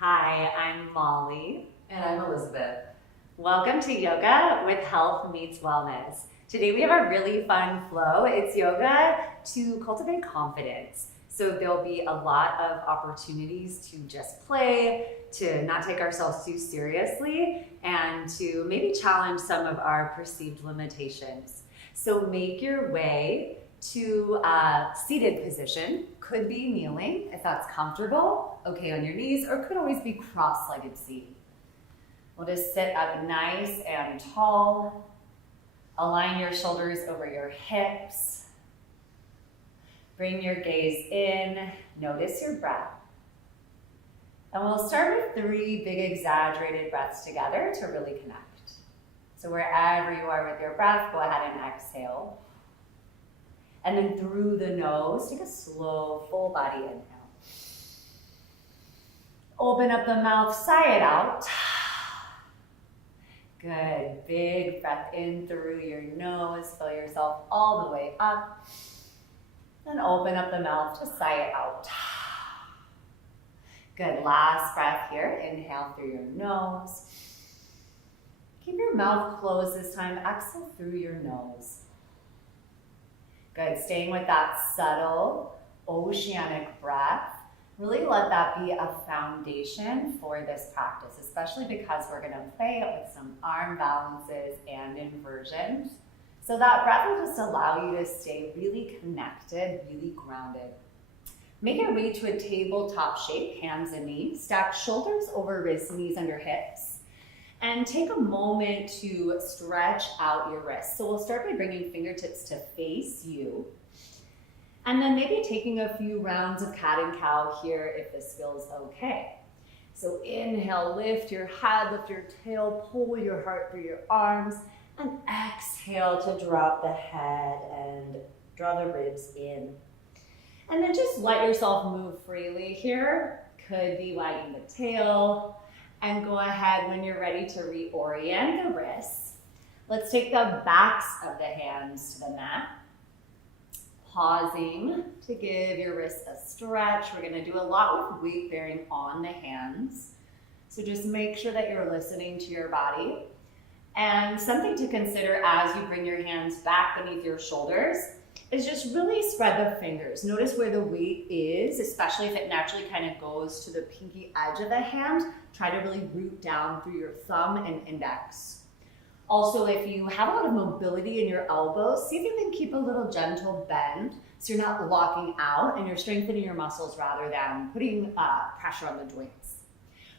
Hi, I'm Molly. And I'm Elizabeth. Welcome to Yoga with Health Meets Wellness. Today we have a really fun flow. It's yoga to cultivate confidence. So there'll be a lot of opportunities to just play, to not take ourselves too seriously, and to maybe challenge some of our perceived limitations. So make your way to a seated position. Could be kneeling if that's comfortable, okay on your knees, or could always be cross-legged seated. We'll just sit up nice and tall. Align your shoulders over your hips. Bring your gaze in. Notice your breath. And we'll start with 3 big exaggerated breaths together to really connect. So wherever you are with your breath, go ahead and exhale. And then through the nose, take a slow, full body inhale. Open up the mouth, sigh it out. Good, big breath in through your nose, fill yourself all the way up. Then open up the mouth, just sigh it out. Good, last breath here, inhale through your nose. Keep your mouth closed this time, exhale through your nose. Good, staying with that subtle oceanic breath. Really let that be a foundation for this practice, especially because we're gonna play with some arm balances and inversions. So that breath will just allow you to stay really connected, really grounded. Make your way to a tabletop shape, hands and knees. Stack shoulders over wrists, knees under hips. And take a moment to stretch out your wrists. So we'll start by bringing fingertips to face you. And then maybe taking a few rounds of cat and cow here if this feels okay. So inhale, lift your head, lift your tail, pull your heart through your arms, and exhale to drop the head and draw the ribs in. And then just let yourself move freely here. Could be wagging the tail. And go ahead when you're ready to reorient the wrists. Let's take the backs of the hands to the mat. Pausing to give your wrists a stretch. We're gonna do a lot with weight bearing on the hands. So just make sure that you're listening to your body. And something to consider as you bring your hands back beneath your shoulders is just really spread the fingers. Notice where the weight is, especially if it naturally kind of goes to the pinky edge of the hand. Try to really root down through your thumb and index. Also, if you have a lot of mobility in your elbows, see if you can keep a little gentle bend so you're not locking out and you're strengthening your muscles rather than putting pressure on the joints.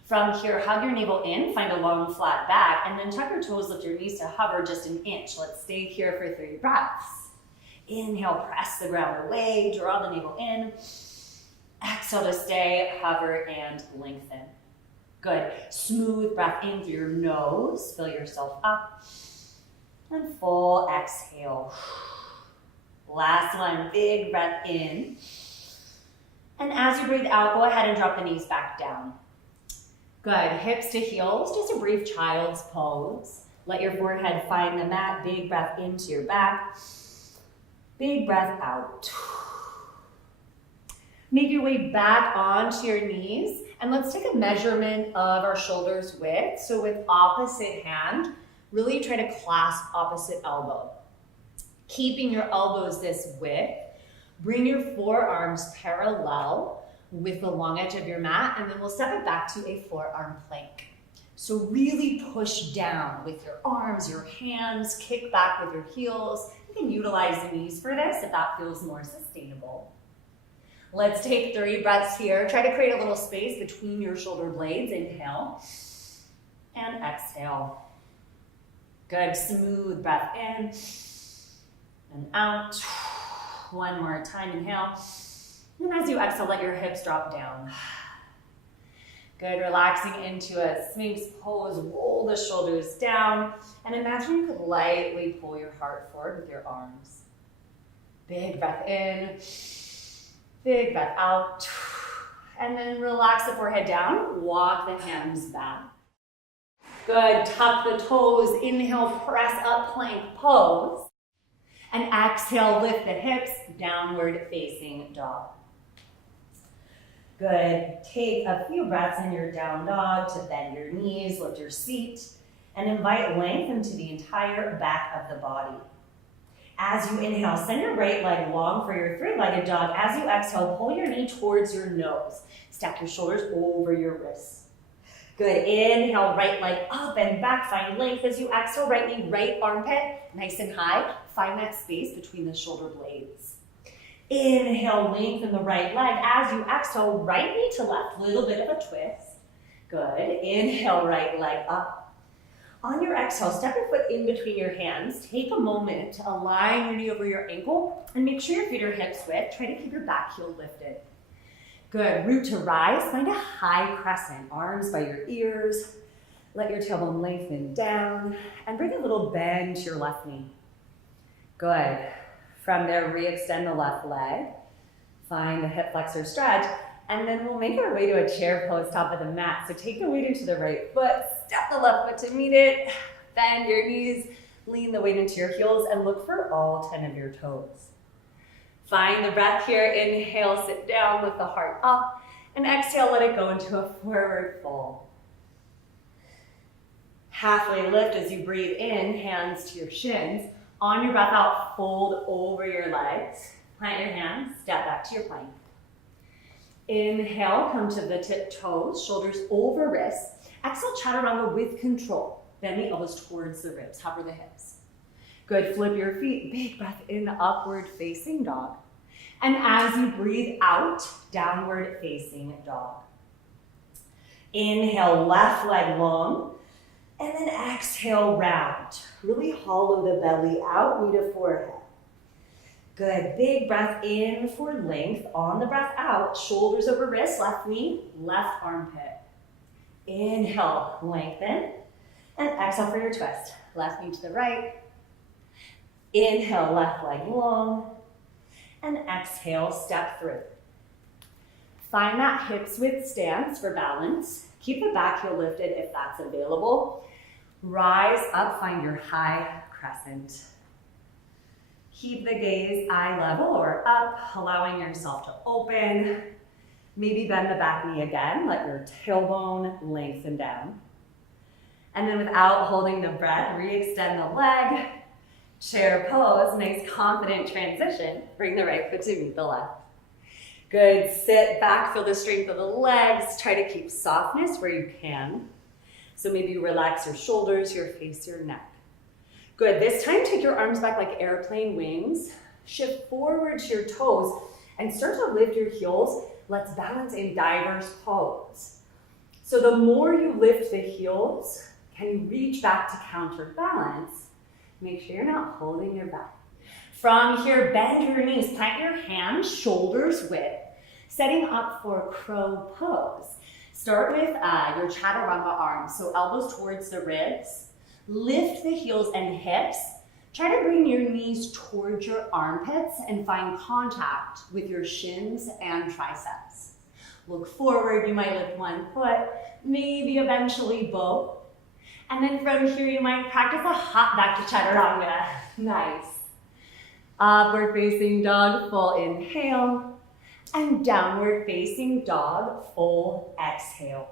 From here, hug your navel in, find a long flat back, and then tuck your toes, lift your knees to hover just an inch. Let's stay here for 3 breaths. Inhale, press the ground away, draw the navel in. Exhale to stay, hover, and lengthen. Good. Smooth breath in through your nose. Fill yourself up. And full exhale. Last one, big breath in. And as you breathe out, go ahead and drop the knees back down. Good. Hips to heels, just a brief child's pose. Let your forehead find the mat. Big breath into your back. Big breath out. Make your way back onto your knees, and let's take a measurement of our shoulders width. So with opposite hand, really try to clasp opposite elbow. Keeping your elbows this width, bring your forearms parallel with the long edge of your mat, and then we'll step it back to a forearm plank. So really push down with your arms, your hands, kick back with your heels. You can utilize the knees for this if that feels more sustainable. Let's take 3 breaths here. Try to create a little space between your shoulder blades. Inhale and exhale. Good, smooth breath in and out. One more time, inhale. And as you exhale, let your hips drop down. Good, relaxing into a Sphinx pose. Roll the shoulders down. And imagine you could lightly pull your heart forward with your arms. Big breath in. Big breath out. And then relax the forehead down. Walk the hands back. Good. Tuck the toes. Inhale, press up, plank pose. And exhale, lift the hips, downward facing dog. Good. Take a few breaths in your down dog to bend your knees, lift your seat, and invite length into the entire back of the body. As you inhale, send your right leg long for your three-legged dog. As you exhale, pull your knee towards your nose. Stack your shoulders over your wrists. Good. Inhale, right leg up and back. Find length as you exhale. Right knee, right armpit, nice and high. Find that space between the shoulder blades. Inhale, lengthen the right leg. As you exhale, right knee to left. Little bit of a twist. Good. Inhale, right leg up. On your exhale, step your foot in between your hands. Take a moment to align your knee over your ankle and make sure your feet are hips width. Try to keep your back heel lifted. Good. Root to rise. Find a high crescent. Arms by your ears. Let your tailbone lengthen down and bring a little bend to your left knee. Good. From there, re-extend the left leg. Find the hip flexor stretch. And then we'll make our way to a chair pose top of the mat. So take the weight into the right foot, step the left foot to meet it, bend your knees, lean the weight into your heels, and look for all 10 of your toes. Find the breath here. Inhale, sit down with the heart up, and exhale, let it go into a forward fold. Halfway lift as you breathe in, hands to your shins. On your breath out, fold over your legs. Plant your hands, step back to your plank. Inhale, come to the tip toes, shoulders over wrists. Exhale, chaturanga with control. Bend the elbows towards the ribs, hover the hips. Good, flip your feet, big breath in, upward facing dog. And as you breathe out, downward facing dog. Inhale, left leg long, and then exhale, round. Really hollow the belly out, knee to forehead. Good, big breath in for length. On the breath out, shoulders over wrists, left knee, left armpit. Inhale, lengthen, and exhale for your twist. Left knee to the right. Inhale, left leg long, and exhale, step through. Find that hips width stance for balance. Keep the back heel lifted if that's available. Rise up, find your high crescent. Keep the gaze eye level or up, allowing yourself to open. Maybe bend the back knee again. Let your tailbone lengthen down. And then without holding the breath, re-extend the leg. Chair pose, nice confident transition. Bring the right foot to meet the left. Good, sit back, feel the strength of the legs. Try to keep softness where you can. So maybe you relax your shoulders, your face, your neck. Good, this time take your arms back like airplane wings. Shift forward to your toes and start to lift your heels. Let's balance in diver's pose. So the more you lift the heels, can you reach back to counterbalance? Make sure you're not holding your back. From here, bend your knees, plant your hands, shoulders width, setting up for crow pose. Start with your chaturanga arms, so elbows towards the ribs. Lift the heels and hips. Try to bring your knees towards your armpits and find contact with your shins and triceps. Look forward, you might lift one foot, maybe eventually both. And then from here, you might practice a hop back to chaturanga. Nice. Upward facing dog, full inhale. And downward facing dog, full exhale.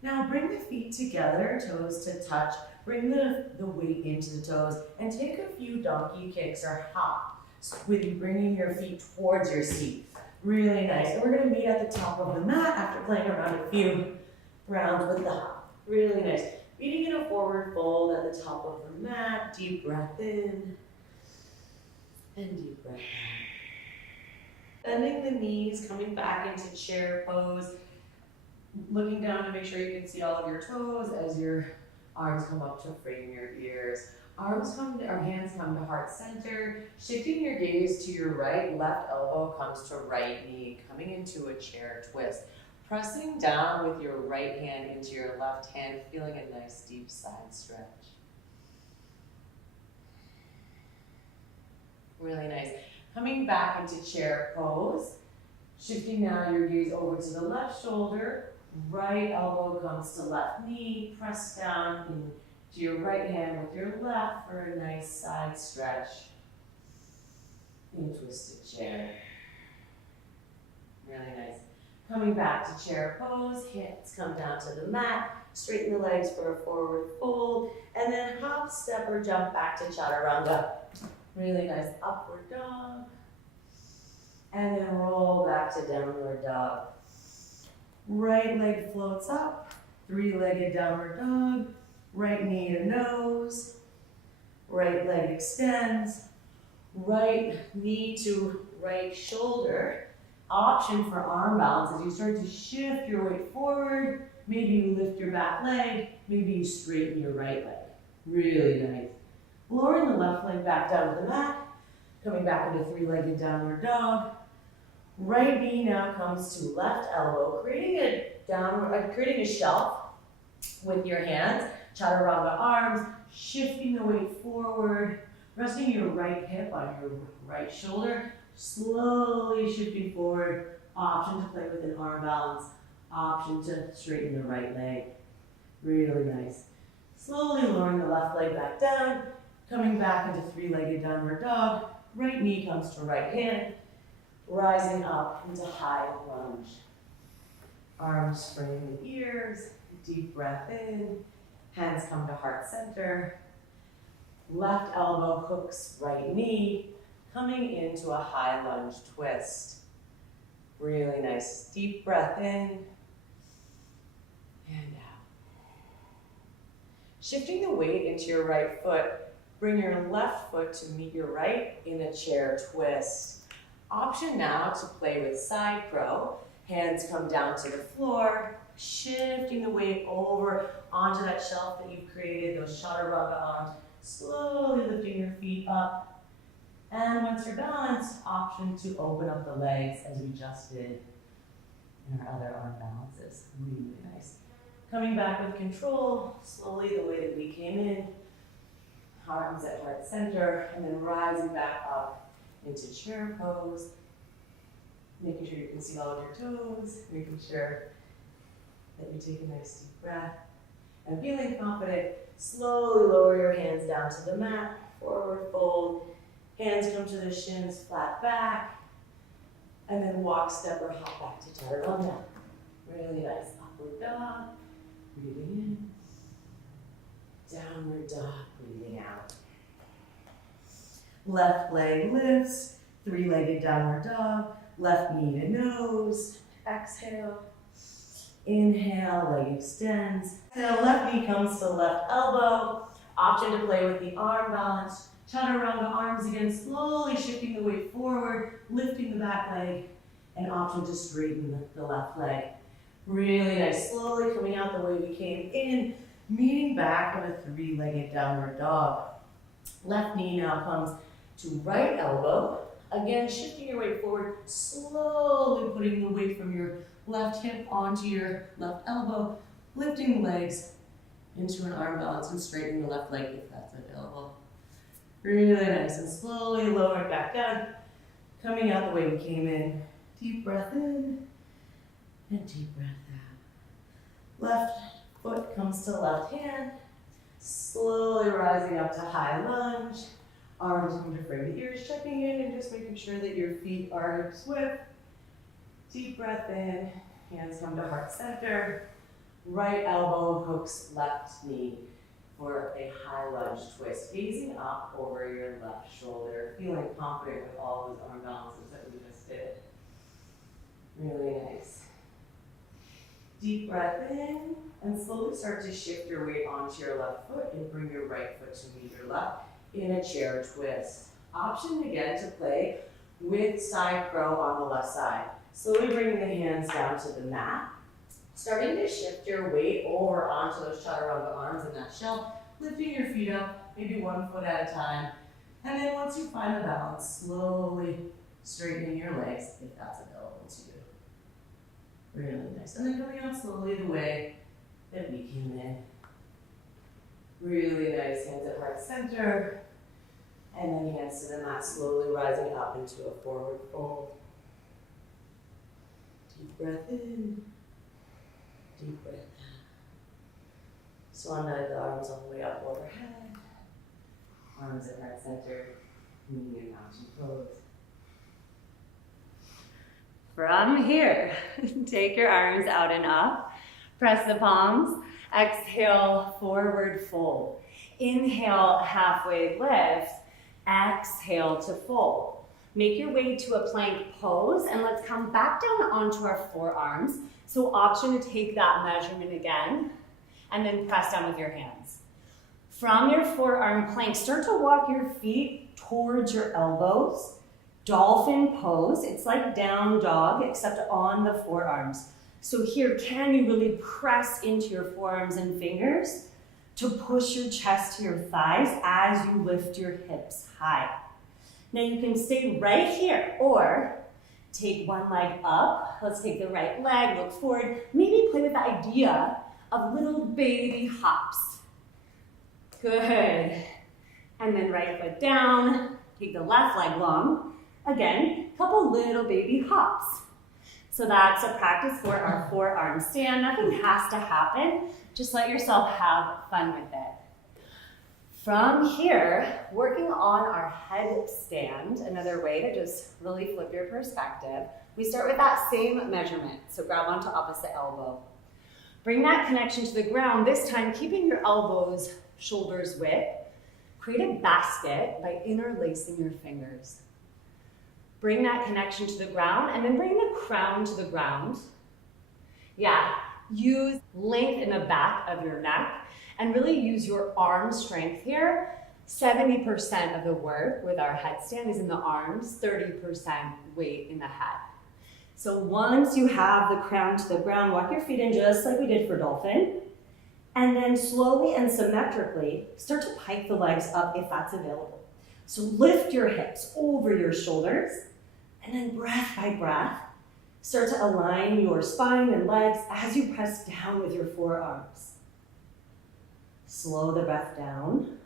Now bring the feet together, toes to touch. Bring the weight into the toes and take a few donkey kicks or hop with bringing your feet towards your seat. Really nice. And we're going to meet at the top of the mat after playing around a few rounds with the hop. Really nice. Meeting in a forward fold at the top of the mat. Deep breath in and deep breath out. Bending the knees, coming back into chair pose. Looking down to make sure you can see all of your toes as your arms come up to frame your ears. Hands come to heart center. Shifting your gaze to your right, left elbow comes to right knee, coming into a chair twist. Pressing down with your right hand into your left hand, feeling a nice deep side stretch. Really nice. Coming back into chair pose. Shifting now your gaze over to the left shoulder. Right elbow comes to left knee. Press down into your right hand with your left for a nice side stretch. In twisted chair. Really nice. Coming back to chair pose, hands come down to the mat, straighten the legs for a forward fold, and then hop, step, or jump back to chaturanga. Really nice upward dog. And then roll back to downward dog. Right leg floats up, three-legged downward dog, right knee to nose, right leg extends, right knee to right shoulder. Option for arm balance as you start to shift your weight forward. Maybe you lift your back leg, maybe you straighten your right leg. Really nice. Lowering the left leg back down to the mat, coming back into three-legged downward dog. Right knee now comes to left elbow, creating a shelf with your hands, chaturanga arms, shifting the weight forward, resting your right hip on your right shoulder, slowly shifting forward, option to play with an arm balance, option to straighten the right leg. Really nice. Slowly lowering the left leg back down, coming back into three-legged downward dog, right knee comes to right hand, rising up into high lunge. Arms frame the ears, deep breath in, hands come to heart center, left elbow hooks right knee, coming into a high lunge twist. Really nice, deep breath in and out. Shifting the weight into your right foot, bring your left foot to meet your right in a chair twist. Option now to play with side crow. Hands come down to the floor, shifting the weight over onto that shelf that you've created, those chaturanga arms, slowly lifting your feet up. And once you're balanced, option to open up the legs as we just did in our other arm balances. Really nice. Coming back with control, slowly the way that we came in, arms at heart center, and then rising back up into chair pose, making sure you can see all of your toes, making sure that you take a nice deep breath, and feeling confident, slowly lower your hands down to the mat, forward fold, hands come to the shins, flat back, and then walk, step, or hop back to chaturanga. Really nice, upward dog, breathing in, downward dog, breathing out. Left leg lifts, three-legged downward dog, left knee to nose, exhale, inhale, leg extends. Exhale, left knee comes to left elbow, option to play with the arm balance, chaturanga arms again, slowly shifting the weight forward, lifting the back leg, and option to straighten the left leg. Really nice, slowly coming out the way we came in, meeting back in a three-legged downward dog. Left knee now comes to right elbow. Again, shifting your weight forward, slowly putting the weight from your left hip onto your left elbow, lifting the legs into an arm balance and straightening the left leg if that's available. Really nice, and slowly lower it back down, coming out the way we came in. Deep breath in, and deep breath out. Left foot comes to left hand, slowly rising up to high lunge. Arms come to frame the ears, checking in and just making sure that your feet are hips width. Deep breath in, hands come to heart center. Right elbow hooks left knee for a high lunge twist, gazing up over your left shoulder, feeling confident with all those arm balances that we just did. Really nice. Deep breath in, and slowly start to shift your weight onto your left foot and bring your right foot to meet your left in a chair twist. Option again to play with side crow on the left side. Slowly bringing the hands down to the mat, starting to shift your weight over onto those chaturanga arms in that shelf, lifting your feet up, maybe 1 foot at a time. And then once you find the balance, slowly straightening your legs if that's available to you. Really nice. And then coming out slowly the way that we came in. Really nice, hands at heart center. And then hands to the mat, slowly rising up into a forward fold. Deep breath in, deep breath out. Swan dive the arms all the way up overhead. Arms at heart center, meeting in mountain pose. From here, take your arms out and up. Press the palms. Exhale, forward fold. Inhale, halfway lift. Exhale to fold. Make your way to a plank pose, and let's come back down onto our forearms. So option to take that measurement again, and then press down with your hands. From your forearm plank, start to walk your feet towards your elbows. Dolphin pose. It's like down dog, except on the forearms. So here, can you really press into your forearms and fingers to push your chest to your thighs as you lift your hips high? Now you can stay right here, or take one leg up. Let's take the right leg, look forward. Maybe play with the idea of little baby hops. Good. And then right foot down, take the left leg long. Again, couple little baby hops. So that's a practice for our forearm stand. Nothing has to happen. Just let yourself have fun with it. From here, working on our headstand, another way to just really flip your perspective. We start with that same measurement. So grab onto opposite elbow. Bring that connection to the ground, this time keeping your elbows shoulders width. Create a basket by interlacing your fingers. Bring that connection to the ground, and then bring the crown to the ground. Yeah, use length in the back of your neck, and really use your arm strength here. 70% of the work with our headstand is in the arms, 30% weight in the head. So once you have the crown to the ground, walk your feet in just like we did for dolphin. And then slowly and symmetrically, start to pike the legs up if that's available. So lift your hips over your shoulders, and then breath by breath, start to align your spine and legs as you press down with your forearms. Slow the breath down.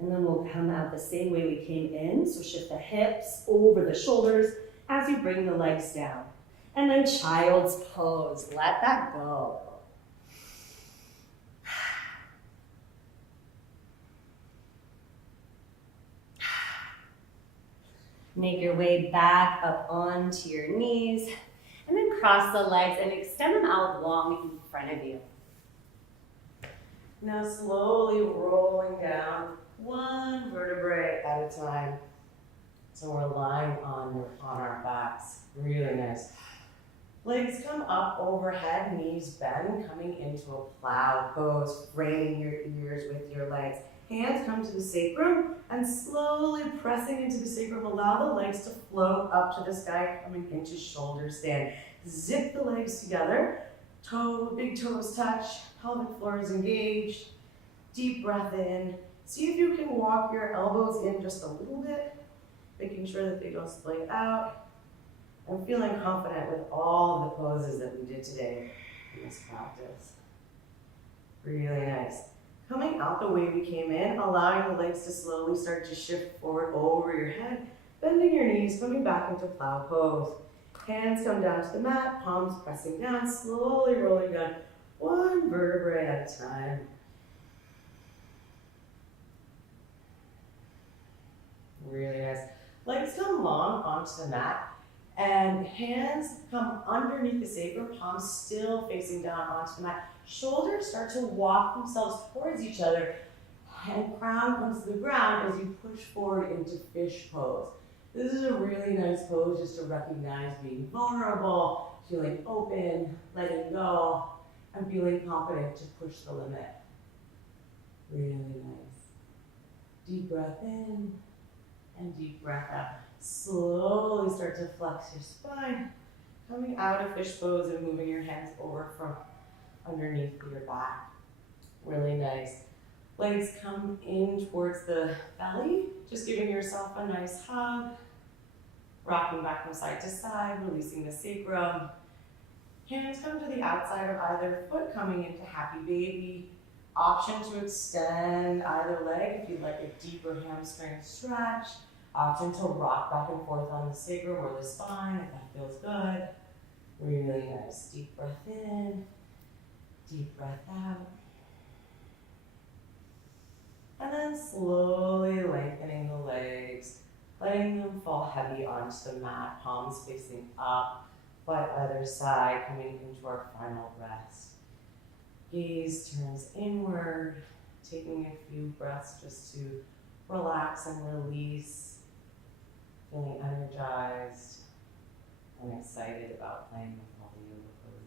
And then we'll come out the same way we came in. So shift the hips over the shoulders as you bring the legs down. And then child's pose. Let that go. Make your way back up onto your knees. And then cross the legs and extend them out long in front of you. Now slowly rolling down one vertebrae at a time. So we're lying on our backs. Really nice. Legs come up overhead, knees bend, coming into a plow pose, framing your ears with your legs. Hands come to the sacrum, and slowly pressing into the sacrum, allow the legs to float up to the sky, coming into shoulder stand. Zip the legs together, big toes touch, pelvic floor is engaged. Deep breath in. See if you can walk your elbows in just a little bit, making sure that they don't split out. I'm feeling confident with all of the poses that we did today in this practice. Really nice. Coming out the way we came in, allowing the legs to slowly start to shift forward over your head, bending your knees, coming back into plow pose. Hands come down to the mat, palms pressing down, slowly rolling down one vertebrae at a time. Really nice. Legs come long onto the mat, and hands come underneath the sacrum, palms still facing down onto the mat. Shoulders start to walk themselves towards each other, and crown comes to the ground as you push forward into fish pose. This is a really nice pose just to recognize being vulnerable, feeling open, letting go, and feeling confident to push the limit. Really nice. Deep breath in and deep breath out. Slowly start to flex your spine, coming out of fish pose and moving your hands over from underneath your back. Really nice. Legs come in towards the belly, just giving yourself a nice hug. Rocking back from side to side, releasing the sacrum. Hands come to the outside of either foot, coming into happy baby. Option to extend either leg if you'd like a deeper hamstring stretch. Option to rock back and forth on the sacrum or the spine if that feels good. Really nice. Deep breath in, deep breath out. And then then slowly lengthening the legs, letting them fall heavy onto the mat, palms facing up by either side, coming into our final rest. Gaze turns inward, taking a few breaths just to relax and release, feeling energized and excited about playing with all the yoga poses.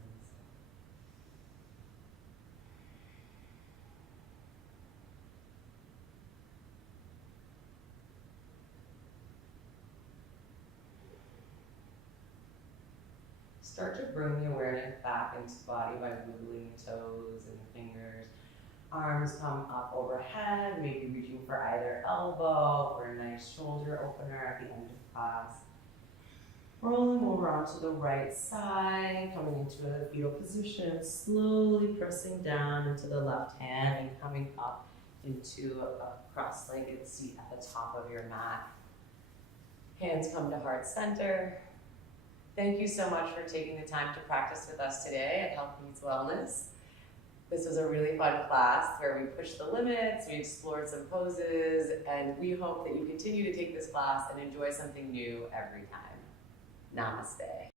Start to bring the awareness back into the body by wiggling the toes and the fingers. Arms come up overhead, maybe reaching for either elbow for a nice shoulder opener at the end of class. Rolling over onto the right side, coming into a fetal position, slowly pressing down into the left hand and coming up into a cross-legged seat at the top of your mat. Hands come to heart center. Thank you so much for taking the time to practice with us today at Health Meets Wellness. This was a really fun class where we pushed the limits, we explored some poses, and we hope that you continue to take this class and enjoy something new every time. Namaste.